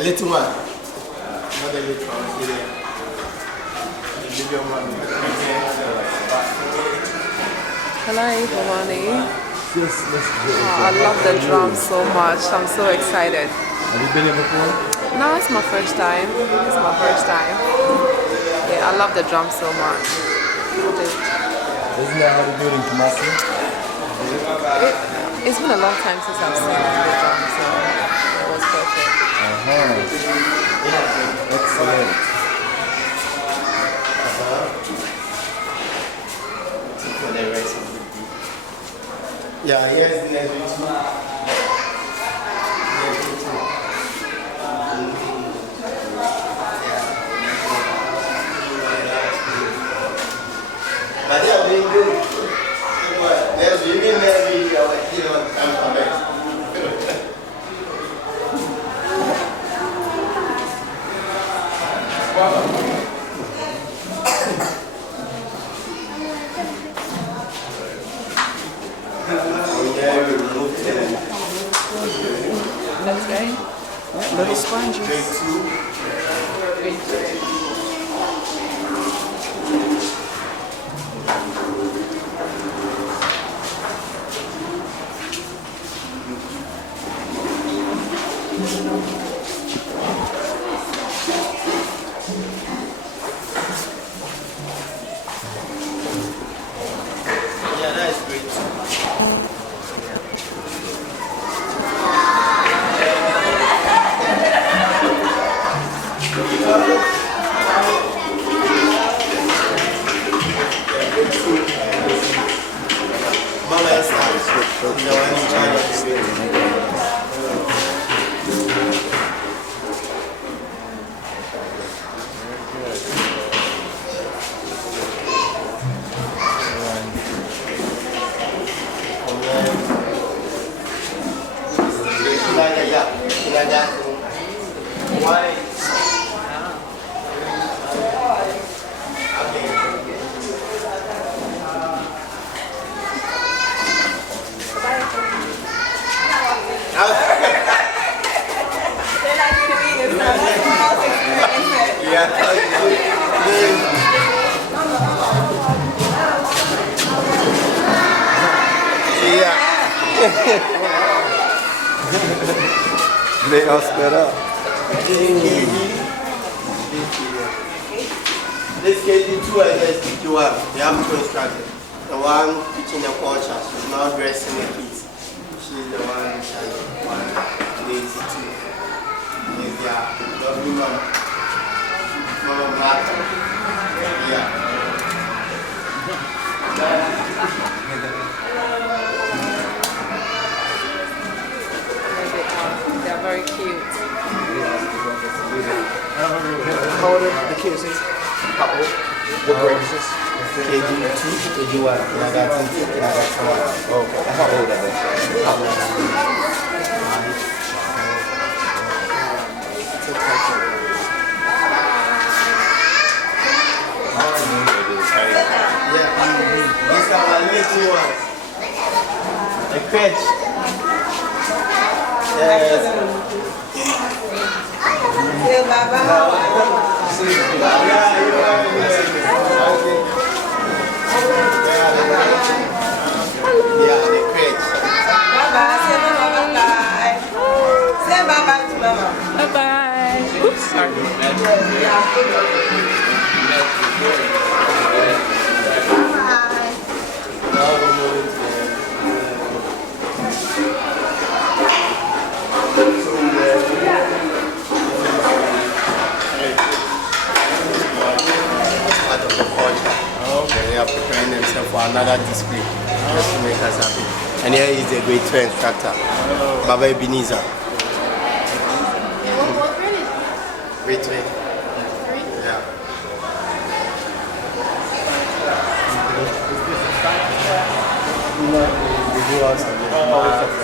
Little one. Not the little one. Hello, Bhavani. I love the drums so much. I'm so excited. Have you been here before? No, it's my first time. It's my first time. Yeah, I love the drums so much. Isn't that how they do it in Kumasi? It's been a long time since I've seen the drums, so it was perfect. Excellent. For the rest of the day. Yeah, here's the next week. But they are doing good. There's women there, we are like, time for it. That's right. Little sponges. Yeah, that is great. Mama is the one in charge of the They all split up. This KG2 and this KG1, they have two instructors. The one teaching the culture, she's now dressing the kids. She's the one in charge of one, Daisy 2. Is their lovely mom. Mama Black. Yeah. They're very cute. How old are the kids? How old? What grade is this? KG2, KG1. Yeah, that's it. Yeah, that's the one. Oh, how old are they? How old are they? Yeah, these are my little ones. A pitch. Yes. for another display just to make us happy. And here is the grade 2 instructor, Baba Ebenezer. What grade is it? Grade 3. Yeah. We do also.